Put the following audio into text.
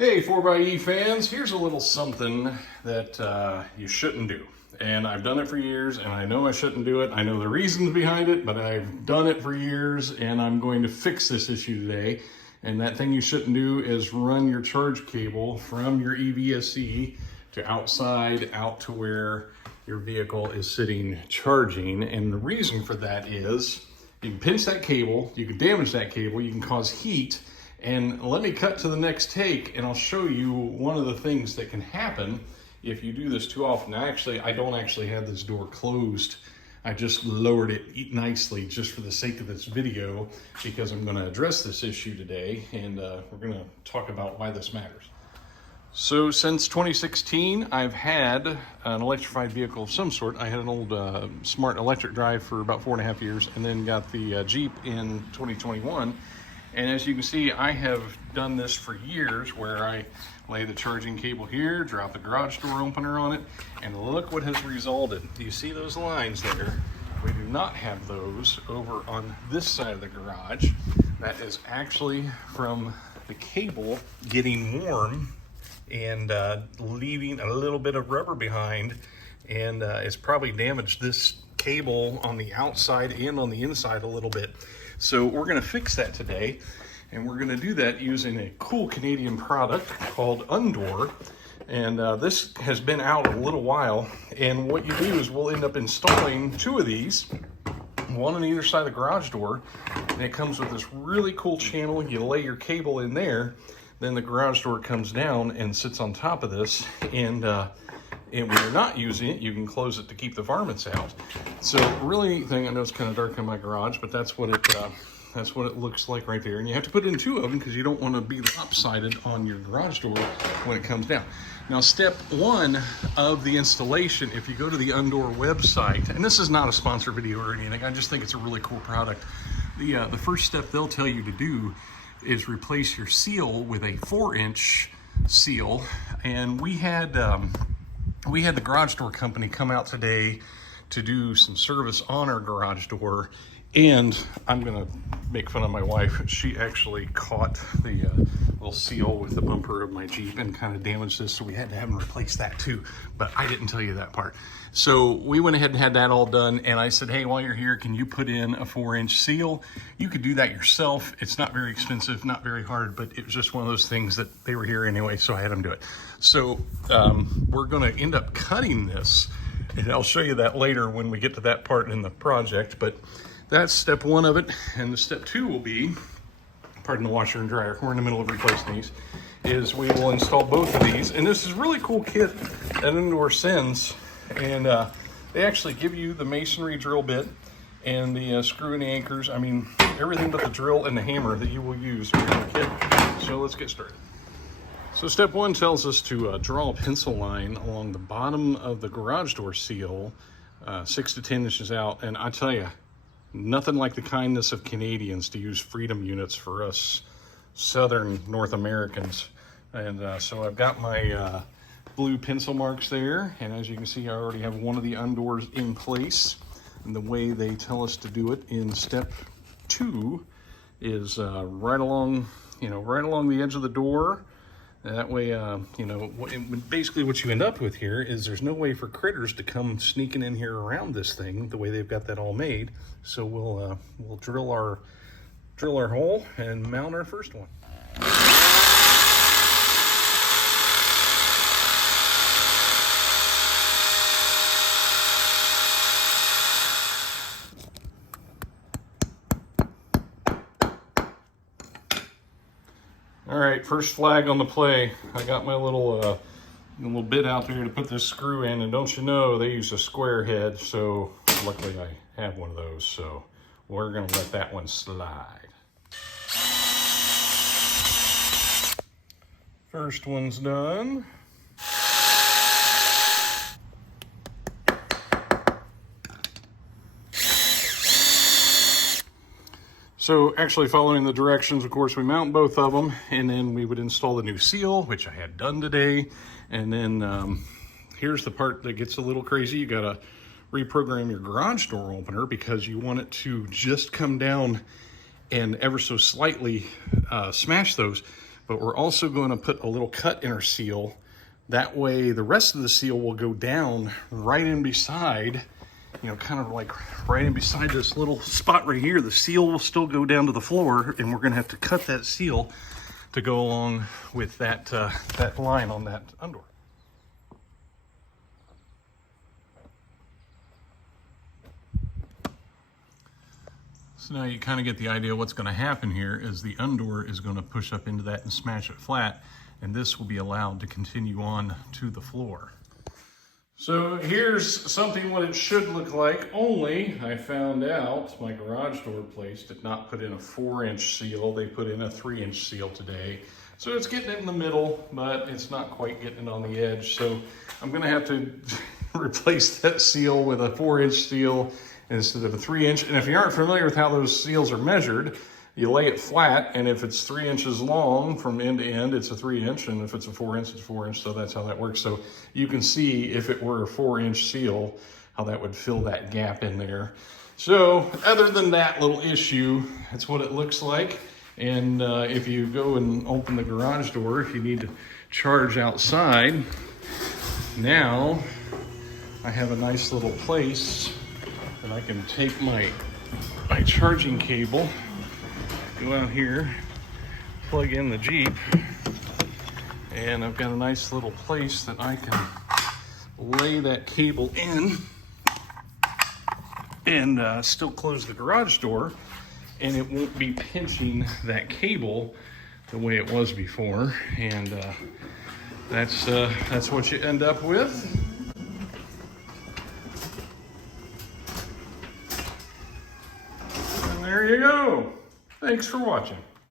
Hey 4xe fans, here's a little something that you shouldn't do. And I've done it for years, and I know I shouldn't do it. I know the reasons behind it, but I've done it for years, and I'm going to fix this issue today. And that thing you shouldn't do is run your charge cable from your EVSE to outside, out to where your vehicle is sitting charging. And the reason for that is you can pinch that cable, you can damage that cable, you can cause heat. And let me cut to the next take and I'll show you one of the things that can happen if you do this too often. Now, I don't actually have this door closed. I just lowered it nicely just for the sake of this video because I'm going to address this issue today, and we're going to talk about why this matters. So since 2016, I've had an electrified vehicle of some sort. I had an old smart electric drive for about 4.5 years, and then got the Jeep in 2021. And as you can see, I have done this for years where I lay the charging cable here, drop the garage door opener on it, and look what has resulted. Do you see those lines there? We do not have those over on this side of the garage. That is actually from the cable getting warm and leaving a little bit of rubber behind, and it's probably damaged this cable on the outside and on the inside a little bit. So we're going to fix that today, and we're going to do that using a cool Canadian product called Undor. And this has been out a little while, and what you do is we'll end up installing 2 of these, one on either side of the garage door, and it comes with this really cool channel. You lay your cable in there, then the garage door comes down and sits on top of this, and when you're not using it, you can close it to keep the varmints out. So really, I know it's kind of dark in my garage, but that's what it looks like right there. And you have to put in 2 of them because you don't want to be lopsided on your garage door when it comes down. Now, step 1 of the installation, if you go to the Undor website, and this is not a sponsor video or anything, I just think it's a really cool product. The first step they'll tell you to do is replace your seal with a 4-inch seal. And we had the garage door company come out today to do some service on our garage door, and I'm gonna make fun of my wife. She actually caught the little seal with the bumper of my Jeep and kind of damaged this, so we had to have them replace that too, but I didn't tell you that part. So we went ahead and had that all done, and I said, hey, while you're here, can you put in a 4-inch seal? You could do that yourself. It's not very expensive, not very hard, but it was just one of those things that they were here anyway, so I had them do it. So we're gonna end up cutting this, and I'll show you that later when we get to that part in the project, but that's step 1 of it. And the step 2 will be, pardon the washer and dryer, we're in the middle of replacing these, is we will install both of these. And this is a really cool kit that Undor sends, and they actually give you the masonry drill bit and the screw and the anchors. I mean, everything but the drill and the hammer that you will use in your kit. So let's get started. So step 1 tells us to draw a pencil line along the bottom of the garage door seal, 6 to 10 inches out. And I tell you, nothing like the kindness of Canadians to use freedom units for us Southern North Americans. And so I've got my blue pencil marks there. And as you can see, I already have one of the Undors in place. And the way they tell us to do it in step 2 is right along the edge of the door. That way, basically what you end up with here is there's no way for critters to come sneaking in here around this thing the way they've got that all made. So we'll drill our hole and mount our first one. All right, first flag on the play. I got my little bit out there to put this screw in, and don't you know, they use a square head, so luckily I have one of those, so we're gonna let that one slide. First one's done. So actually following the directions, of course, we mount both of them, and then we would install the new seal, which I had done today. And then here's the part that gets a little crazy. You gotta reprogram your garage door opener because you want it to just come down and ever so slightly smash those. but we're also going to put a little cut in our seal. That way the rest of the seal will go down right in beside, you know, kind of like right in beside this little spot right here. The seal will still go down to the floor, and we're gonna have to cut that seal to go along with that, that line on that Undor. So now you kind of get the idea what's going to happen here is the Undor is going to push up into that and smash it flat, and this will be allowed to continue on to the floor. So here's something what it should look like, only I found out my garage door place did not put in a 4-inch seal. They put in a 3-inch seal today. So it's getting it in the middle, but it's not quite getting it on the edge. So I'm gonna have to replace that seal with a 4-inch seal instead of a 3-inch. And if you aren't familiar with how those seals are measured, you lay it flat, and if it's 3 inches long from end to end, it's a 3-inch, and if it's a 4-inch, it's 4-inch, so that's how that works. So you can see if it were a 4-inch seal, how that would fill that gap in there. So other than that little issue, that's what it looks like. And if you go and open the garage door, if you need to charge outside, now I have a nice little place that I can take my charging cable, go out here, plug in the Jeep, and I've got a nice little place that I can lay that cable in and still close the garage door, and it won't be pinching that cable the way it was before. And that's what you end up with. And there you go. Thanks for watching.